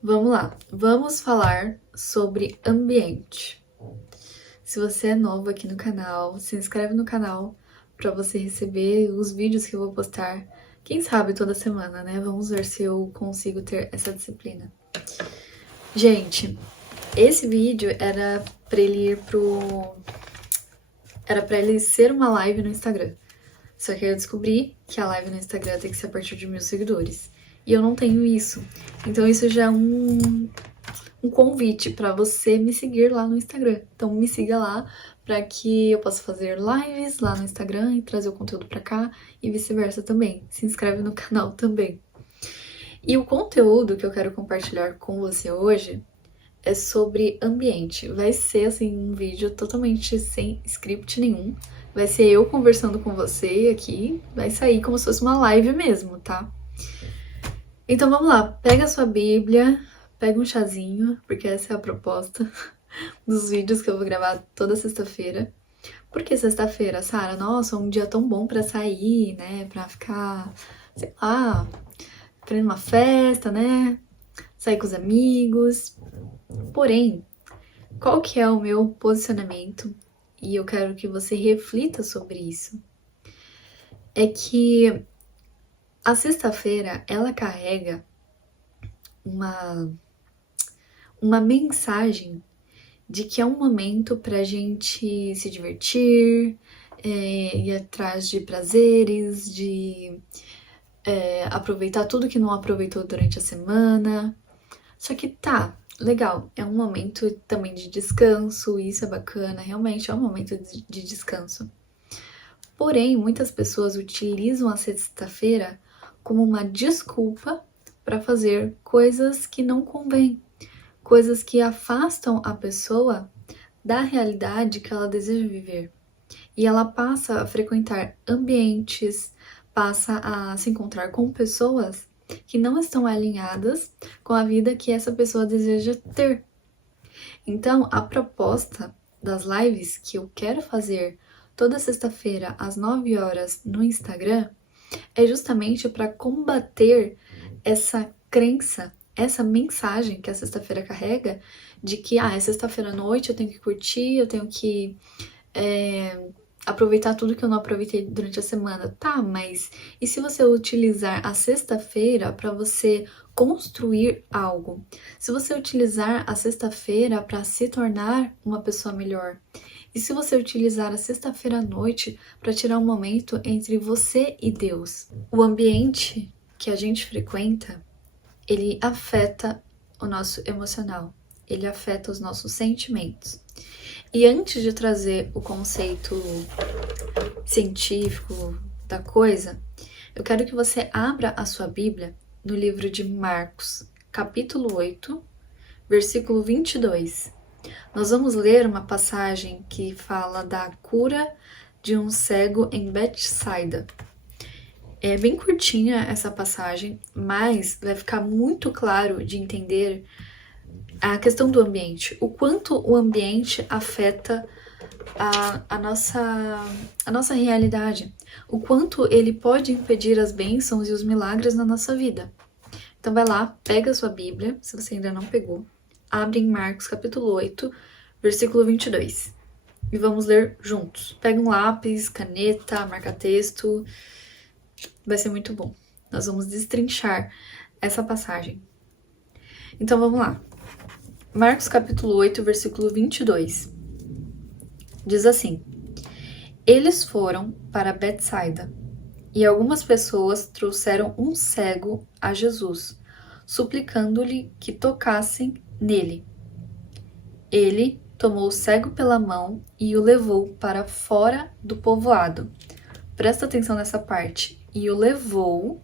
Vamos lá, vamos falar sobre ambiente. Se você é novo aqui no canal, se inscreve no canal para você receber os vídeos que eu vou postar, quem sabe toda semana, né? Vamos ver se eu consigo ter essa disciplina. Gente, esse vídeo era para ele ir pro... Era para ele ser uma live no Instagram. Só que aí eu descobri que a live no Instagram tem que ser a partir de 1.000 seguidores. E eu não tenho isso. Então isso já é um convite para você me seguir lá no Instagram. Então me siga lá para que eu possa fazer lives lá no Instagram e trazer o conteúdo para cá e vice-versa também. Se inscreve no canal também. E o conteúdo que eu quero compartilhar com você hoje é sobre ambiente. Vai ser assim um vídeo totalmente sem script nenhum. Vai ser eu conversando com você aqui, vai sair como se fosse uma live mesmo, tá? Então vamos lá, pega a sua Bíblia, pega um chazinho, porque essa é a proposta dos vídeos que eu vou gravar toda sexta-feira. Por que sexta-feira, Sara? Nossa, um dia tão bom pra sair, né? Pra ficar, sei lá, querendo uma festa, né? Sair com os amigos. Porém, qual que é o meu posicionamento? E eu quero que você reflita sobre isso. É que a sexta-feira, ela carrega uma mensagem de que é um momento pra gente se divertir, ir atrás de prazeres, de aproveitar tudo que não aproveitou durante a semana. Só que tá, legal, é um momento também de descanso, isso é bacana, realmente é um momento de descanso. Porém, muitas pessoas utilizam a sexta-feira como uma desculpa para fazer coisas que não convêm, coisas que afastam a pessoa da realidade que ela deseja viver. E ela passa a frequentar ambientes, passa a se encontrar com pessoas que não estão alinhadas com a vida que essa pessoa deseja ter. Então, a proposta das lives que eu quero fazer toda sexta-feira às 9 horas no Instagram é justamente para combater essa crença, essa mensagem que a sexta-feira carrega de que é sexta-feira à noite, eu tenho que curtir, eu tenho que aproveitar tudo que eu não aproveitei durante a semana. Tá, mas e se você utilizar a sexta-feira para você construir algo? Se você utilizar a sexta-feira para se tornar uma pessoa melhor? E se você utilizar a sexta-feira à noite para tirar um momento entre você e Deus? O ambiente que a gente frequenta, ele afeta o nosso emocional, ele afeta os nossos sentimentos. E antes de trazer o conceito científico da coisa, eu quero que você abra a sua Bíblia no livro de Marcos, capítulo 8, versículo 22. Nós vamos ler uma passagem que fala da cura de um cego em Betsaida. É bem curtinha essa passagem, mas vai ficar muito claro de entender a questão do ambiente, o quanto o ambiente afeta a nossa realidade, o quanto ele pode impedir as bênçãos e os milagres na nossa vida. Então vai lá, pega a sua Bíblia, se você ainda não pegou, abre em Marcos capítulo 8, versículo 22. E vamos ler juntos. Pega um lápis, caneta, marca-texto, vai ser muito bom. Nós vamos destrinchar essa passagem. Então vamos lá. Marcos capítulo 8, versículo 22. Diz assim: Eles foram para Betsaida, e algumas pessoas trouxeram um cego a Jesus, suplicando-lhe que tocassem nele. Ele tomou o cego pela mão e o levou para fora do povoado. Presta atenção nessa parte. E o levou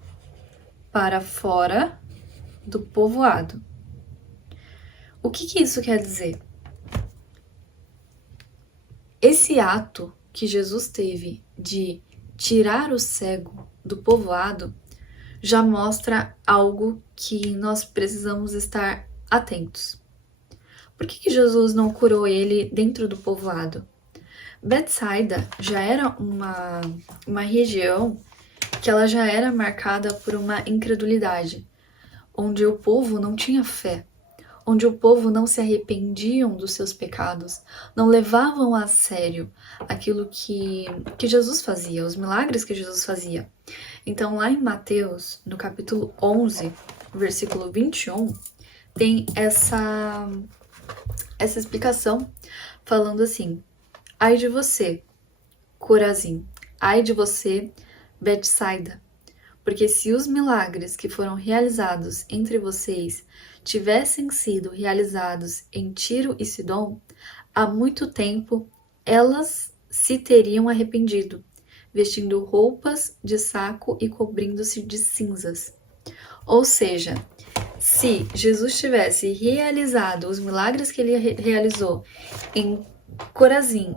para fora do povoado. O que isso quer dizer? Esse ato que Jesus teve de tirar o cego do povoado já mostra algo que nós precisamos estar atentos. Por que Jesus não curou ele dentro do povoado? Betsaida já era uma região que ela já era marcada por uma incredulidade. onde o povo não tinha fé, onde o povo não se arrependiam dos seus pecados, não levavam a sério aquilo que Jesus fazia, os milagres que Jesus fazia. Então, lá em Mateus, no capítulo 11, versículo 21, tem essa explicação falando assim: ai de você, Corazim, ai de você, Betsaida, porque se os milagres que foram realizados entre vocês tivessem sido realizados em Tiro e Sidom, há muito tempo elas se teriam arrependido, vestindo roupas de saco e cobrindo-se de cinzas. Ou seja, se Jesus tivesse realizado os milagres que ele realizou em Corazim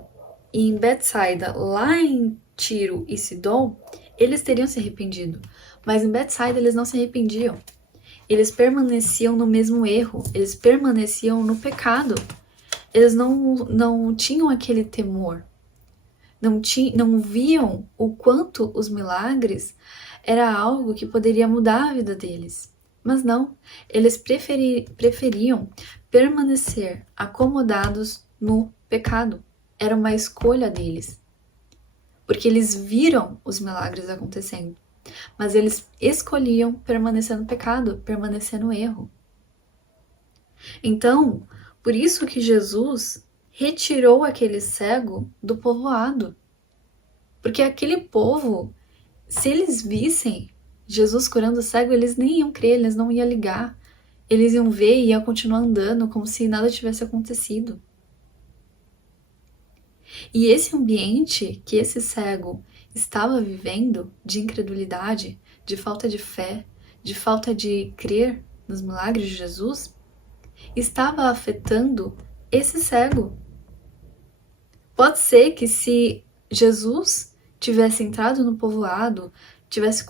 e em Betsaida, lá em Tiro e Sidom, eles teriam se arrependido. Mas em Betsaida eles não se arrependiam. Eles permaneciam no mesmo erro, eles permaneciam no pecado. Eles não tinham aquele temor. Não viam o quanto os milagres era algo que poderia mudar a vida deles. Mas não, eles preferiam permanecer acomodados no pecado. Era uma escolha deles. Porque eles viram os milagres acontecendo. Mas eles escolhiam permanecer no pecado, permanecer no erro. Então, por isso que Jesus retirou aquele cego do povoado. Porque aquele povo, se eles vissem Jesus curando o cego, eles nem iam crer, eles não iam ligar. Eles iam ver e iam continuar andando como se nada tivesse acontecido. E esse ambiente que esse cego estava vivendo de incredulidade, de falta de fé, de falta de crer nos milagres de Jesus, estava afetando esse cego. Pode ser que se Jesus tivesse entrado no povoado, tivesse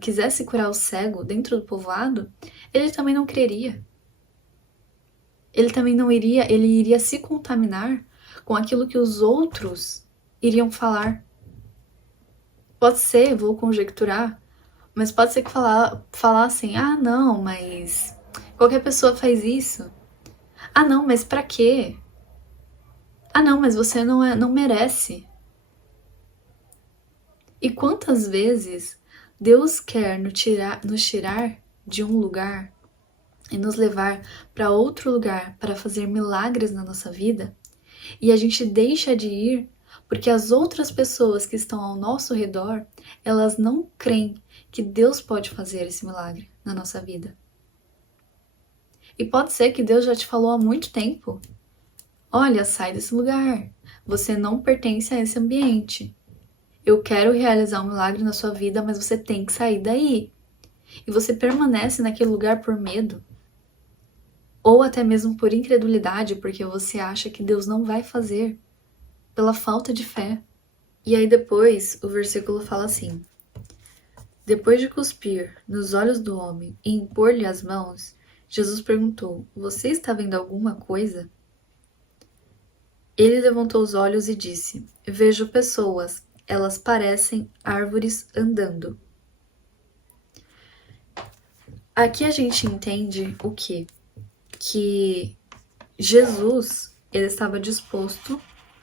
quisesse curar o cego dentro do povoado, ele também não creria. Ele também não iria, ele iria se contaminar com aquilo que os outros iriam falar. Pode ser, vou conjecturar, mas pode ser que falassem: ah, não, mas qualquer pessoa faz isso. Ah, não, mas pra quê? Ah, não, mas você não merece. E quantas vezes Deus quer nos tirar de um lugar e nos levar para outro lugar para fazer milagres na nossa vida, e a gente deixa de ir porque as outras pessoas que estão ao nosso redor, elas não creem que Deus pode fazer esse milagre na nossa vida. E pode ser que Deus já te falou há muito tempo: olha, sai desse lugar, você não pertence a esse ambiente. Eu quero realizar um milagre na sua vida, mas você tem que sair daí. E você permanece naquele lugar por medo. Ou até mesmo por incredulidade, porque você acha que Deus não vai fazer. Pela falta de fé. E aí depois o versículo fala assim: depois de cuspir nos olhos do homem e impor-lhe as mãos, Jesus perguntou: você está vendo alguma coisa? Ele levantou os olhos e disse: vejo pessoas. Elas parecem árvores andando. Aqui a gente entende o quê? Que Jesus, ele estava disposto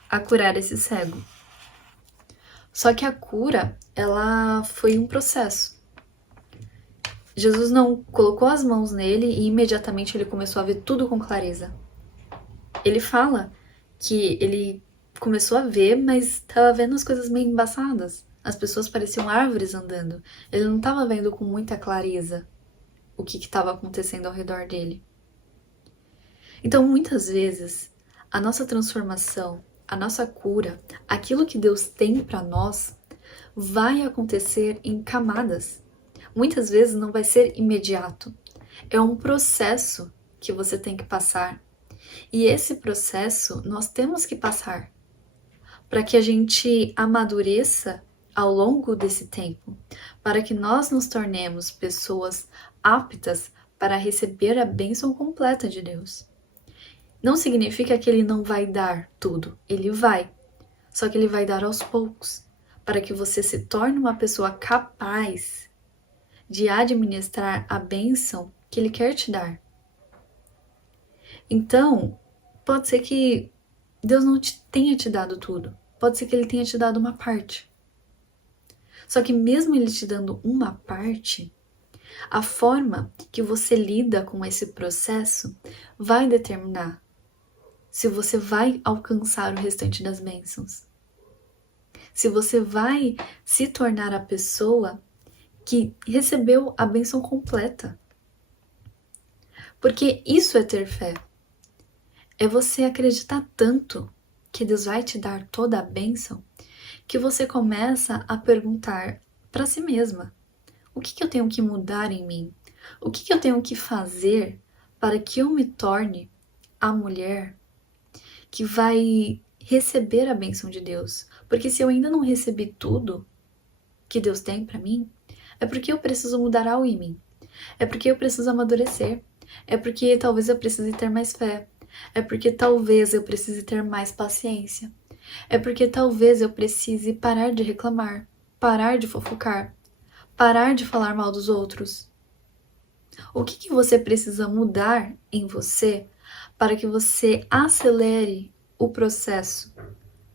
a curar esse cego. Só que a cura, ela foi um processo. Jesus não colocou as mãos nele e imediatamente ele começou a ver tudo com clareza. Ele fala que ele começou a ver, mas estava vendo as coisas meio embaçadas. As pessoas pareciam árvores andando. Ele não estava vendo com muita clareza o que estava acontecendo ao redor dele. Então, muitas vezes, a nossa transformação, a nossa cura, aquilo que Deus tem para nós, vai acontecer em camadas. Muitas vezes não vai ser imediato. É um processo que você tem que passar. E esse processo nós temos que passar para que a gente amadureça ao longo desse tempo, para que nós nos tornemos pessoas aptas para receber a bênção completa de Deus. Não significa que Ele não vai dar tudo, Ele vai, só que Ele vai dar aos poucos, para que você se torne uma pessoa capaz de administrar a bênção que Ele quer te dar. Então, pode ser que Deus não tenha te dado tudo. Pode ser que Ele tenha te dado uma parte. Só que mesmo Ele te dando uma parte, a forma que você lida com esse processo vai determinar se você vai alcançar o restante das bênçãos. Se você vai se tornar a pessoa que recebeu a bênção completa. Porque isso é ter fé. É você acreditar tanto que Deus vai te dar toda a bênção, que você começa a perguntar para si mesma: o que eu tenho que mudar em mim? O que eu tenho que fazer para que eu me torne a mulher que vai receber a bênção de Deus? Porque se eu ainda não recebi tudo que Deus tem para mim, é porque eu preciso mudar algo em mim. É porque eu preciso amadurecer. É porque talvez eu precise ter mais fé. É porque talvez eu precise ter mais paciência. É porque talvez eu precise parar de reclamar, parar de fofocar, parar de falar mal dos outros. O que você precisa mudar em você para que você acelere o processo?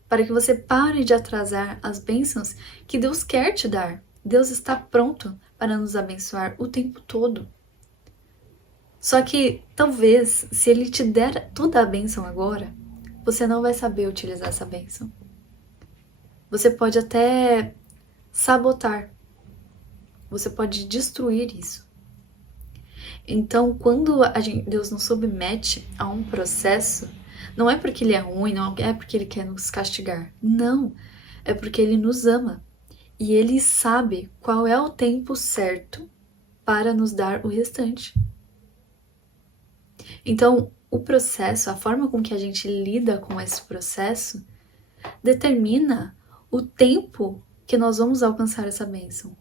Para que você pare de atrasar as bênçãos que Deus quer te dar. Deus está pronto para nos abençoar o tempo todo. Só que talvez, se Ele te der toda a bênção agora, você não vai saber utilizar essa bênção. Você pode até sabotar. Você pode destruir isso. Então, quando Deus nos submete a um processo, não é porque Ele é ruim, não é porque Ele quer nos castigar. Não, é porque Ele nos ama. E Ele sabe qual é o tempo certo para nos dar o restante. Então, o processo, a forma com que a gente lida com esse processo, determina o tempo que nós vamos alcançar essa bênção.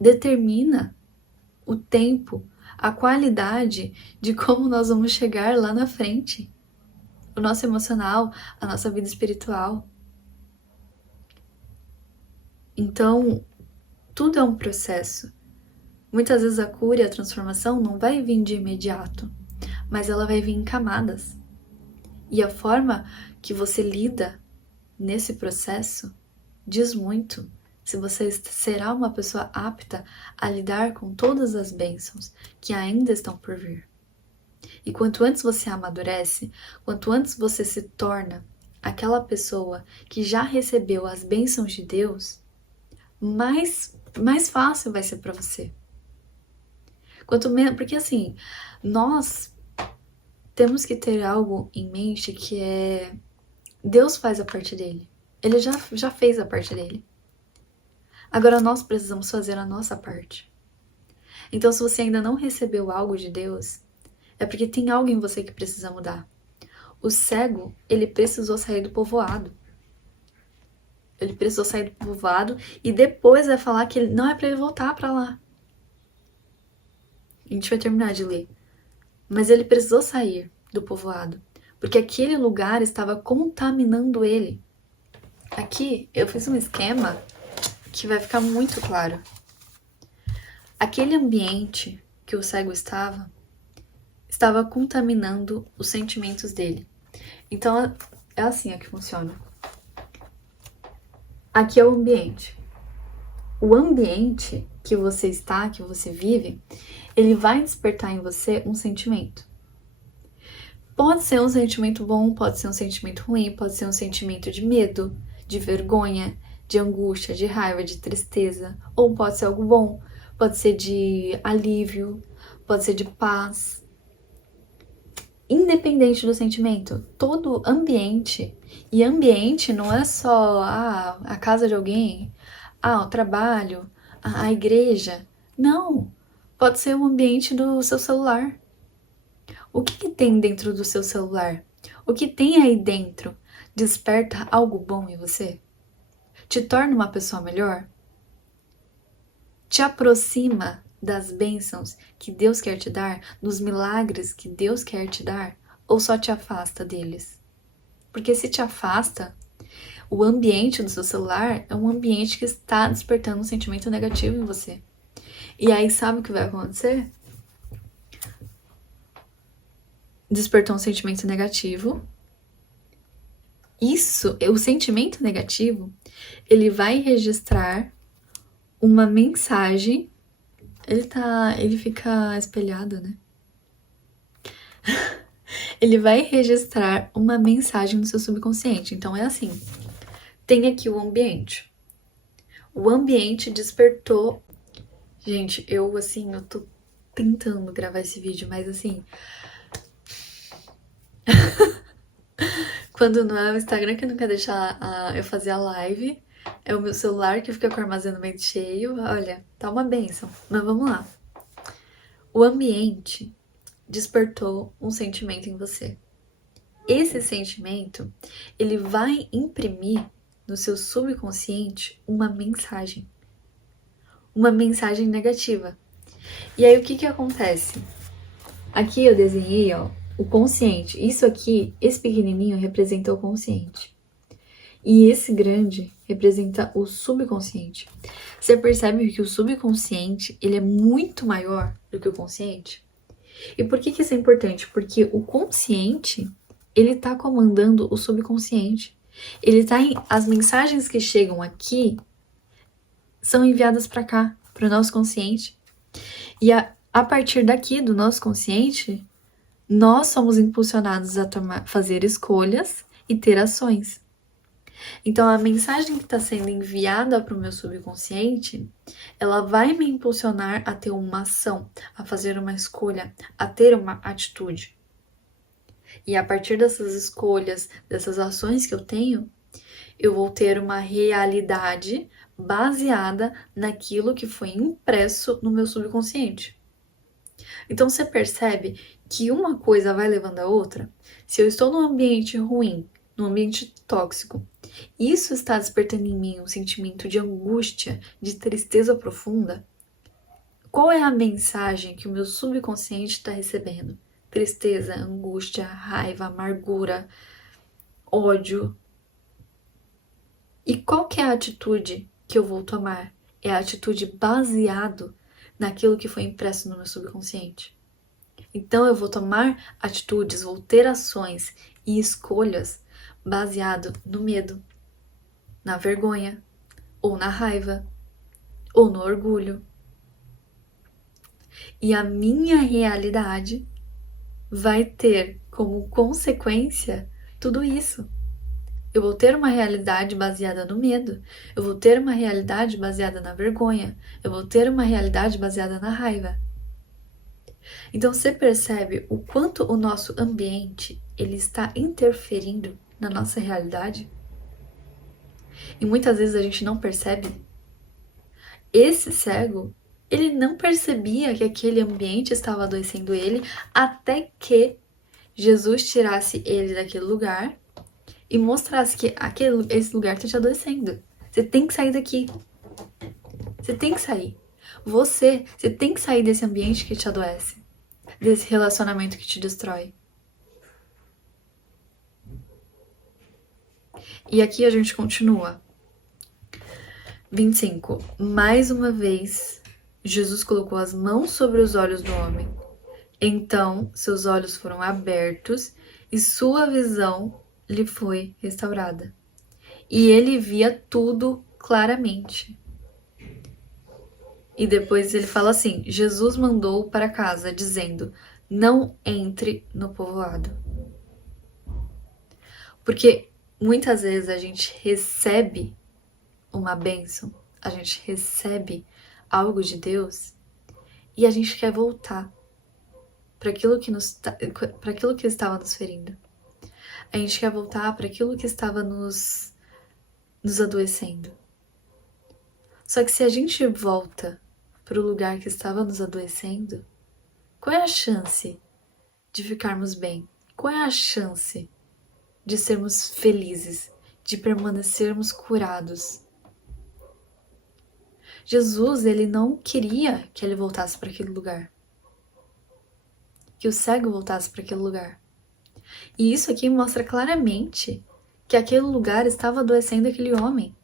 Determina o tempo, a qualidade de como nós vamos chegar lá na frente. O nosso emocional, a nossa vida espiritual. Então, tudo é um processo. Muitas vezes a cura e a transformação não vai vir de imediato, mas ela vai vir em camadas. E a forma que você lida nesse processo diz muito se você será uma pessoa apta a lidar com todas as bênçãos que ainda estão por vir. E quanto antes você amadurece, quanto antes você se torna aquela pessoa que já recebeu as bênçãos de Deus, mais fácil vai ser para você. Quanto menos, porque assim, nós temos que ter algo em mente que é Deus faz a parte dele. Ele já fez a parte dele. Agora nós precisamos fazer a nossa parte. Então, se você ainda não recebeu algo de Deus, é porque tem algo em você que precisa mudar. O cego, ele precisou sair do povoado. Ele precisou sair do povoado e depois vai falar que não é para ele voltar para lá. A gente vai terminar de ler. Mas ele precisou sair do povoado, porque aquele lugar estava contaminando ele. Aqui eu fiz um esquema que vai ficar muito claro. Aquele ambiente que o cego estava contaminando os sentimentos dele. Então é assim que funciona. Aqui é o ambiente. O ambiente que você está, que você vive, ele vai despertar em você um sentimento. Pode ser um sentimento bom, pode ser um sentimento ruim, pode ser um sentimento de medo, de vergonha, de angústia, de raiva, de tristeza, ou pode ser algo bom, pode ser de alívio, pode ser de paz. Independente do sentimento, todo ambiente, e ambiente não é só a casa de alguém, o trabalho, a igreja, não, pode ser o ambiente do seu celular. O que tem dentro do seu celular? O que tem aí dentro desperta algo bom em você? Te torna uma pessoa melhor? Te aproxima das bênçãos que Deus quer te dar, dos milagres que Deus quer te dar, ou só te afasta deles? Porque se te afasta, o ambiente do seu celular é um ambiente que está despertando um sentimento negativo em você. E aí, sabe o que vai acontecer? Despertou um sentimento negativo. O sentimento negativo, ele vai registrar uma mensagem. Ele fica espelhado, né? Ele vai registrar uma mensagem no seu subconsciente. Então é assim, tem aqui o ambiente. O ambiente despertou. Gente, eu tô tentando gravar esse vídeo, mas assim, quando não é o Instagram que não quer deixar eu fazer a live, é o meu celular que fica com o armazenamento cheio. Olha, tá uma bênção. Mas vamos lá. O ambiente despertou um sentimento em você. Esse sentimento, ele vai imprimir no seu subconsciente uma mensagem negativa. E aí o que que acontece? Aqui eu desenhei, ó, o consciente. Isso aqui, esse pequenininho representa o consciente. E esse grande representa o subconsciente. Você percebe que o subconsciente, ele é muito maior do que o consciente? E por que que isso é importante? Porque o consciente, ele tá comandando o subconsciente. As mensagens que chegam aqui são enviadas para cá, para o nosso consciente. E a partir daqui, do nosso consciente, nós somos impulsionados a fazer escolhas e ter ações. Então, a mensagem que está sendo enviada para o meu subconsciente, ela vai me impulsionar a ter uma ação, a fazer uma escolha, a ter uma atitude. E a partir dessas escolhas, dessas ações que eu tenho, eu vou ter uma realidade baseada naquilo que foi impresso no meu subconsciente. Então você percebe que uma coisa vai levando a outra? Se eu estou num ambiente ruim, num ambiente tóxico, isso está despertando em mim um sentimento de angústia, de tristeza profunda? Qual é a mensagem que o meu subconsciente está recebendo? Tristeza, angústia, raiva, amargura, ódio. E qual que é a atitude que eu vou tomar? É a atitude baseado naquilo que foi impresso no meu subconsciente. Então eu vou tomar atitudes, vou ter ações e escolhas baseado no medo, na vergonha, ou na raiva, ou no orgulho. E a minha realidade vai ter como consequência tudo isso. Eu vou ter uma realidade baseada no medo, eu vou ter uma realidade baseada na vergonha, eu vou ter uma realidade baseada na raiva. Então você percebe o quanto o nosso ambiente ele está interferindo na nossa realidade? E muitas vezes a gente não percebe. Esse cego, ele não percebia que aquele ambiente estava adoecendo ele até que Jesus tirasse ele daquele lugar e mostrasse que esse lugar está te adoecendo. Você tem que sair daqui. Você tem que sair. Você tem que sair desse ambiente que te adoece, desse relacionamento que te destrói. E aqui a gente continua. 25. Mais uma vez, Jesus colocou as mãos sobre os olhos do homem. Então, seus olhos foram abertos e sua visão lhe foi restaurada. E ele via tudo claramente. E depois ele fala assim: Jesus mandou para casa, dizendo: não entre no povoado. Porque muitas vezes a gente recebe uma bênção, a gente recebe algo de Deus e a gente quer voltar para aquilo que estava nos ferindo. A gente quer voltar para aquilo que estava nos adoecendo. Só que se a gente volta para o lugar que estava nos adoecendo, qual é a chance de ficarmos bem? Qual é a chance de sermos felizes, de permanecermos curados? Jesus, ele não queria que ele voltasse para aquele lugar. Que o cego voltasse para aquele lugar. E isso aqui mostra claramente que aquele lugar estava adoecendo aquele homem.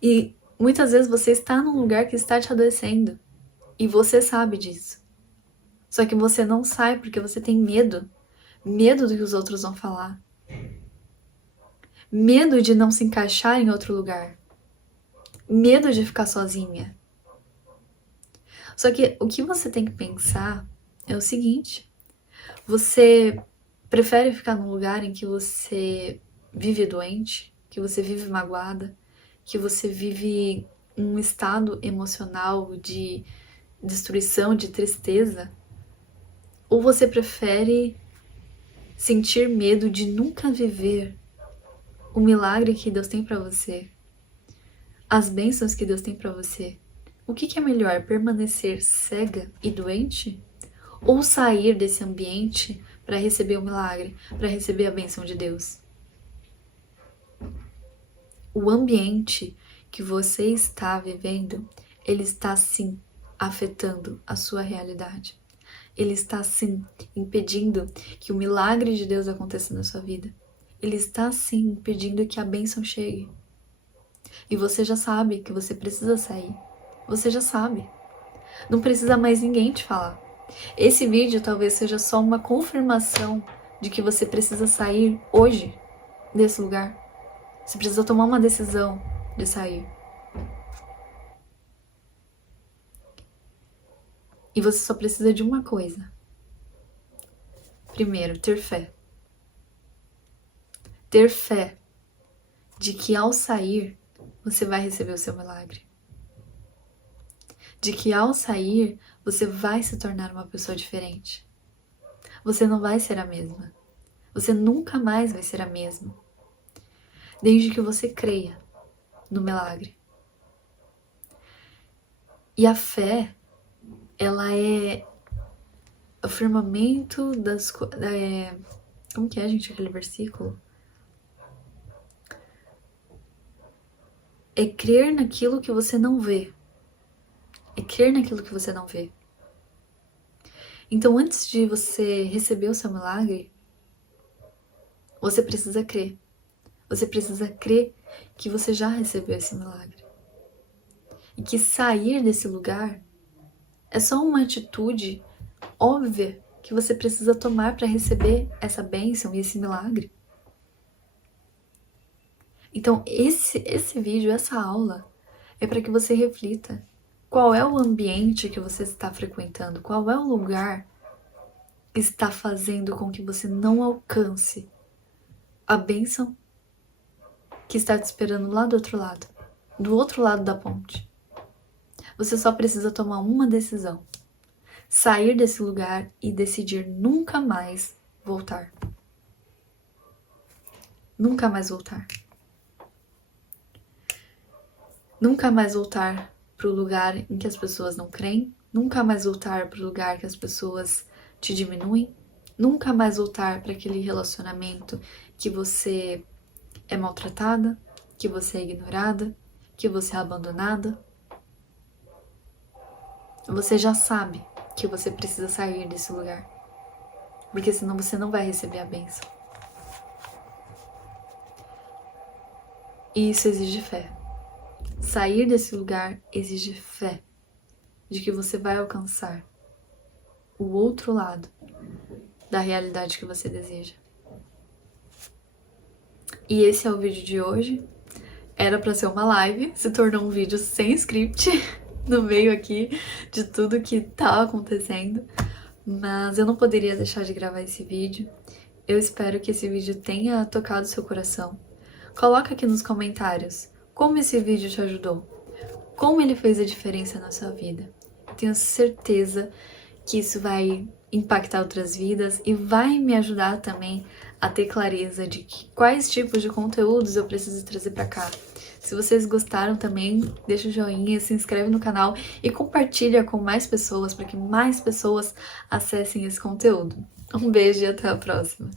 E Muitas vezes você está num lugar que está te adoecendo e você sabe disso. Só que você não sai porque você tem medo. Medo do que os outros vão falar. Medo de não se encaixar em outro lugar. Medo de ficar sozinha. Só que o que você tem que pensar é o seguinte: você prefere ficar num lugar em que você vive doente, que você vive magoada, que você vive um estado emocional de destruição, de tristeza? Ou você prefere sentir medo de nunca viver o milagre que Deus tem pra você, as bênçãos que Deus tem pra você? O que é melhor, permanecer cega e doente? Ou sair desse ambiente para receber o milagre, para receber a bênção de Deus? O ambiente que você está vivendo, ele está sim afetando a sua realidade. Ele está sim impedindo que o milagre de Deus aconteça na sua vida. Ele está sim impedindo que a bênção chegue. E você já sabe que você precisa sair. Você já sabe. Não precisa mais ninguém te falar. Esse vídeo talvez seja só uma confirmação de que você precisa sair hoje desse lugar. Você precisa tomar uma decisão de sair. E você só precisa de uma coisa. Primeiro, ter fé. Ter fé de que ao sair, você vai receber o seu milagre. De que ao sair, você vai se tornar uma pessoa diferente. Você não vai ser a mesma. Você nunca mais vai ser a mesma. Desde que você creia no milagre. E a fé, ela é o firmamento das coisas. Como que é, gente, aquele versículo? É crer naquilo que você não vê. É crer naquilo que você não vê. Então, antes de você receber o seu milagre, você precisa crer. Você precisa crer que você já recebeu esse milagre. E que sair desse lugar é só uma atitude óbvia que você precisa tomar para receber essa bênção e esse milagre. Então, esse vídeo, essa aula, é para que você reflita. Qual é o ambiente que você está frequentando? Qual é o lugar que está fazendo com que você não alcance a bênção que está te esperando lá do outro lado da ponte? Você só precisa tomar uma decisão. Sair desse lugar e decidir nunca mais voltar. Nunca mais voltar. Nunca mais voltar para o lugar em que as pessoas não creem. Nunca mais voltar para o lugar que as pessoas te diminuem. Nunca mais voltar para aquele relacionamento que você é maltratada, que você é ignorada, que você é abandonada. Você já sabe que você precisa sair desse lugar, porque senão você não vai receber a bênção. E isso exige fé. Sair desse lugar exige fé de que você vai alcançar o outro lado da realidade que você deseja. E esse é o vídeo de hoje. Era pra ser uma live, se tornou um vídeo sem script no meio aqui de tudo que tá acontecendo, mas eu não poderia deixar de gravar esse vídeo. Eu espero que esse vídeo tenha tocado seu coração. Coloca aqui nos comentários como esse vídeo te ajudou, como ele fez a diferença na sua vida. Tenho certeza que isso vai impactar outras vidas e vai me ajudar também a ter clareza de quais tipos de conteúdos eu preciso trazer pra cá. Se vocês gostaram também, deixa o joinha, se inscreve no canal e compartilha com mais pessoas para que mais pessoas acessem esse conteúdo. Um beijo e até a próxima!